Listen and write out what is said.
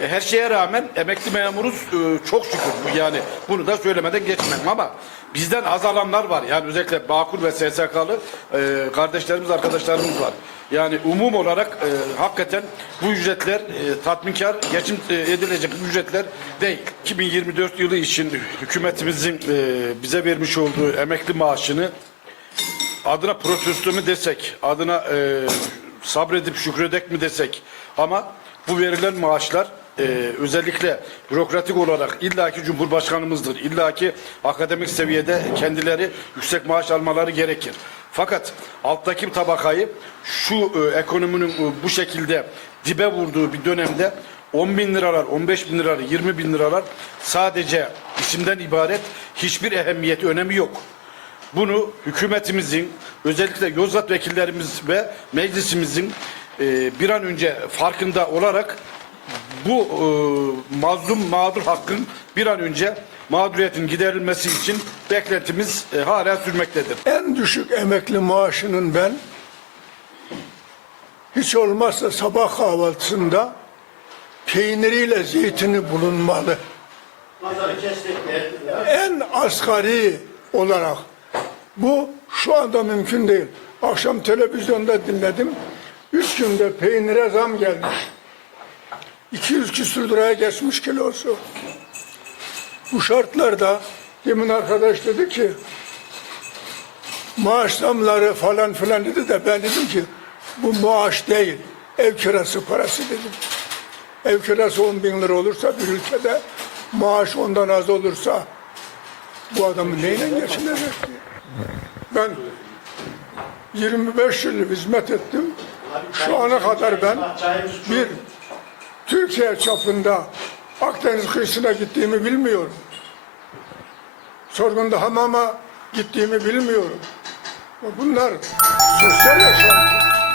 E, her şeye rağmen emekli memuruz e, çok şükür. Yani bunu da söylemeden geçmem ama bizden azalanlar var. Yani özellikle Bağkur ve SSK'lı e, kardeşlerimiz, arkadaşlarımız var. Yani umum olarak e, hakikaten bu ücretler e, tatminkar, geçim e, edilecek ücretler değil. 2024 yılı için hükümetimizin e, bize vermiş olduğu emekli maaşını adına protesto mu desek, adına e, sabredip şükredek mi desek ama bu verilen maaşlar e, özellikle bürokratik olarak illaki Cumhurbaşkanımızdır, illaki akademik seviyede kendileri yüksek maaş almaları gerekir. Fakat alttaki tabakayı şu e, ekonominin e, bu şekilde dibe vurduğu bir dönemde 10 bin liralar, 15 bin liralar, 20 bin liralar sadece isimden ibaret hiçbir ehemmiyeti, önemi yok. Bunu hükümetimizin özellikle Yozgat vekillerimiz ve meclisimizin e, bir an önce farkında olarak bu e, mazlum mağdur hakkın bir an önce mağduriyetin giderilmesi için beklentimiz e, hala sürmektedir. En düşük emekli maaşının ben hiç olmazsa sabah kahvaltısında peyniriyle zeytini bulunmalı. En asgari olarak bu şu anda mümkün değil. Akşam televizyonda dinledim. Üç günde peynire zam gelmiş. 200 küsür liraya geçmiş kilosu. Bu şartlarda demin arkadaş dedi ki maaş zamları falan filan dedi de ben dedim ki bu maaş değil ev kirası parası dedim. Ev kirası 10 bin lira olursa bir ülkede maaş ondan az olursa bu adamı neyle geçinecek. Ben 25 yıl hizmet ettim. Şu ana kadar ben bir Türkiye çapında Akdeniz kıyısına gittiğimi bilmiyorum. Sorgunda hamama gittiğimi bilmiyorum. Bunlar sosyal yaşantı.